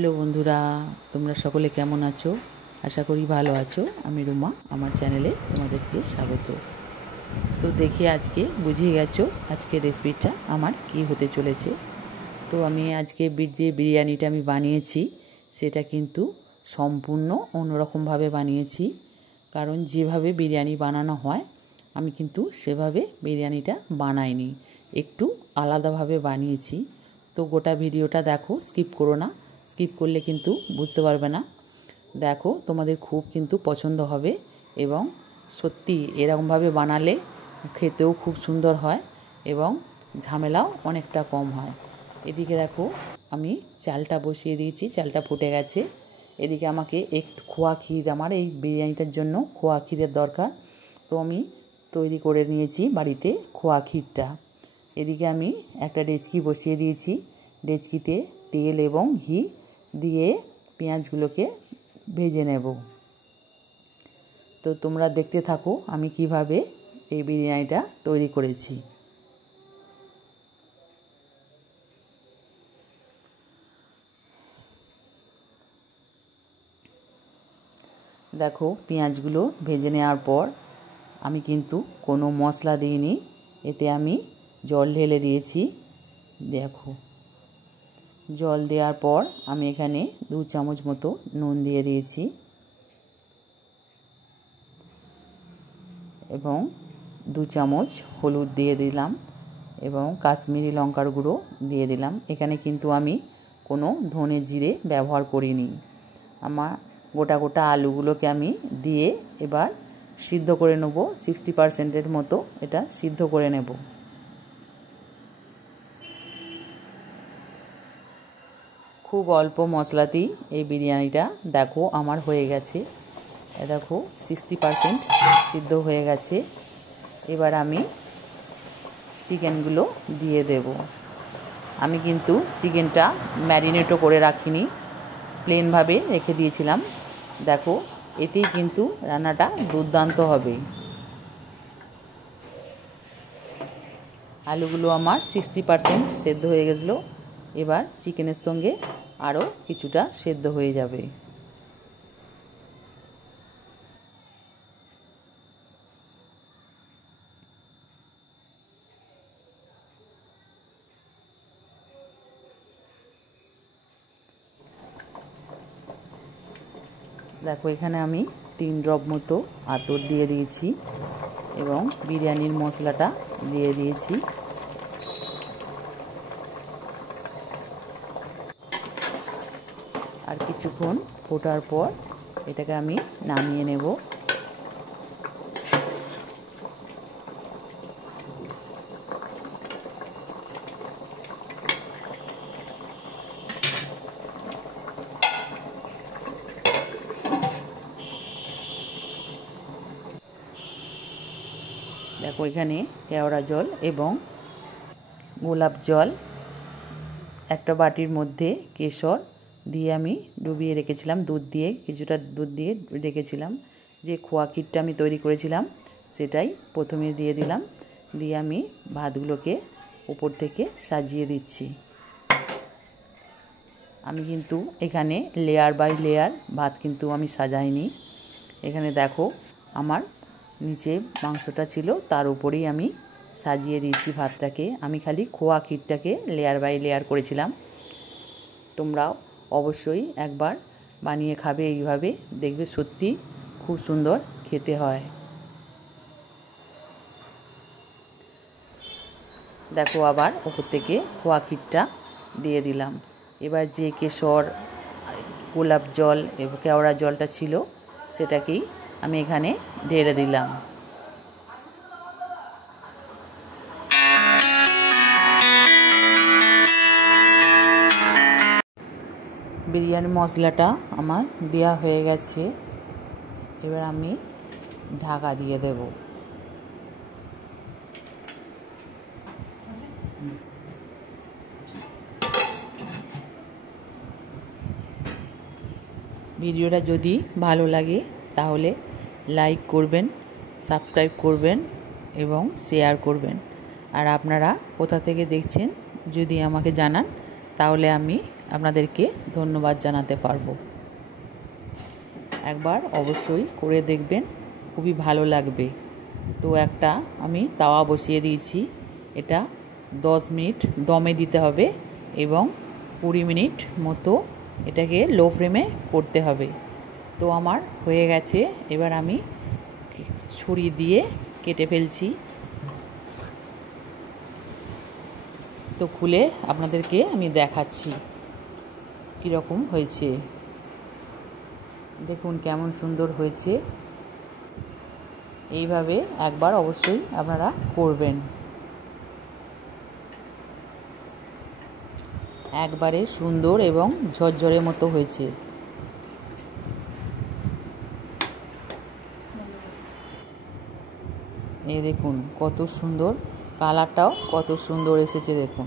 Hello বন্ধুরা, তোমরা সকলে কেমন আছো? আশা করি ভালো আছো। আমি রুমা, আমার চ্যানেলে তোমাদেরকে স্বাগত। তো দেখে আজকে বুঝে গেছো আজকের রেসিপিটা আমার কি হতে চলেছে। তো আমি আজকে যে বিরিয়ানিটা আমি বানিয়েছি সেটা কিন্তু সম্পূর্ণ অন্যরকমভাবে বানিয়েছি। কারণ যেভাবে বিরিয়ানি বানানো হয় আমি কিন্তু সেভাবে বিরিয়ানিটা বানাইনি, একটু আলাদাভাবে বানিয়েছি। তো গোটা ভিডিওটা দেখো, স্কিপ করো না, স্কিপ করলে কিন্তু বুঝতে পারবে না। দেখো, তোমাদের খুব কিন্তু পছন্দ হবে এবং সত্যি এরকমভাবে বানালে খেতেও খুব সুন্দর হয় এবং ঝামেলাও অনেকটা কম হয়। এদিকে দেখো, আমি চালটা বসিয়ে দিয়েছি, চালটা ফুটে গেছে। এদিকে আমাকে একটু খোয়া ক্ষীর, আমার এই বিরিয়ানিটার জন্য খোয়া ক্ষীরের দরকার। তো আমি তৈরি করে নিয়েছি বাড়িতে খোয়া ক্ষীরটা। এদিকে আমি একটা ডেচকি বসিয়ে দিয়েছি। ডেচকিতে তেল এবং ঘি দিয়ে পেঁয়াজগুলোকে ভেজে নেব। তো তোমরা দেখতে থাকো আমি কিভাবে এই বিরিয়ানিটা তৈরি করেছি। দেখো, পেঁয়াজগুলো ভেজে নেওয়ার পর আমি কিন্তু কোনো মশলা দিইনি, এতে আমি জল ঢেলে দিয়েছি। দেখো, জল দেওয়ার পর আমি এখানে 2 চামচ মতো নুন দিয়ে দিয়েছি এবং 2 চামচ হলুদ দিয়ে দিলাম এবং কাশ্মীরি লঙ্কার গুঁড়ো দিয়ে দিলাম। এখানে কিন্তু আমি কোনো ধনে জিরে ব্যবহার করিনি। আমার গোটা গোটা আলুগুলোকে আমি দিয়ে এবার সিদ্ধ করে নেব। 60% মতো এটা সিদ্ধ করে নেব। খুব অল্প মশলাতেই এই বিরিয়ানিটা দেখো আমার হয়ে গেছে। দেখো 60% সিদ্ধ হয়ে গেছে। এবার আমি চিকেনগুলো দিয়ে দেব। আমি কিন্তু চিকেনটা ম্যারিনেটও করে রাখিনি, প্লেনভাবে রেখে দিয়েছিলাম। দেখো, এতেই কিন্তু রান্নাটা দুর্দান্ত হবে। আলুগুলো আমার 60% সেদ্ধ হয়ে গেছিলো। এবার চিকেনের সঙ্গে আরও কিছুটা সেদ্ধ হয়ে যাবে। দেখো, এখানে আমি 3 ড্রপ মতো আতর দিয়ে দিয়েছি এবং বিরিয়ানির মশলাটা দিয়ে দিয়েছি। আর কিছুক্ষণ ফোটার পর এটাকে আমি নামিয়ে নেব। দেখো, এখানে কেওড়া জল এবং গোলাপ জল, একটা বাটির মধ্যে কেশর দিয়ে আমি ডুবিয়ে রেখেছিলাম, দুধ দিয়ে, কিছুটা দুধ দিয়ে রেখেছিলাম। যে খোয়া ক্ষীরটা আমি তৈরি করেছিলাম সেটাই প্রথমে দিয়ে দিলাম। দিয়ে আমি ভাতগুলোকে উপর থেকে সাজিয়ে দিচ্ছি। আমি কিন্তু এখানে লেয়ার বাই লেয়ার ভাত কিন্তু আমি সাজাইনি। এখানে দেখো, আমার নিচে মাংসটা ছিল, তার উপরেই আমি সাজিয়ে দিয়েছি ভাতটাকে। আমি খালি খোয়া ক্ষীরটাকে লেয়ার বাই লেয়ার করেছিলাম। তোমরাও অবশ্যই একবার বানিয়ে খাবে এইভাবে, দেখবে সত্যি খুব সুন্দর খেতে হয়। দেখো, আবার ওপর থেকে খোয়া ক্ষীরটা দিয়ে দিলাম। এবার যে কেশর, গোলাপ জল এবং কেওড়া জলটা ছিল সেটাকেই আমি এখানে ঢেলে দিলাম। বিরিয়ানি মশলাটা আমার দেওয়া হয়ে গেছে। এবার আমি ঢাকা দিয়ে দেব। ভিডিওটা যদি ভালো লাগে তাহলে লাইক করবেন, সাবস্ক্রাইব করবেন এবং শেয়ার করবেন। আর আপনারা কোথা থেকে দেখছেন যদি আমাকে জানান তাহলে আমি আপনাদেরকে ধন্যবাদ জানাতে পারবো। একবার অবশ্যই করে দেখবেন, খুবই ভালো লাগবে। তো একটা আমি তাওয়া বসিয়ে দিয়েছি, এটা 10 মিনিট দমে দিতে হবে এবং 20 মিনিট মতো এটাকে লো ফ্লেমে করতে হবে। তো আমার হয়ে গেছে, এবার আমি ছুরি দিয়ে কেটে ফেলছি। তো খুলে আপনাদেরকে আমি দেখাচ্ছি কীরকম হয়েছে। দেখুন কেমন সুন্দর হয়েছে। এইভাবে একবার অবশ্যই আপনারা করবেন। একবারে সুন্দর এবং ঝরঝরে মতো হয়েছে। এই দেখুন কত সুন্দর, কালারটাও কত সুন্দর এসেছে দেখুন।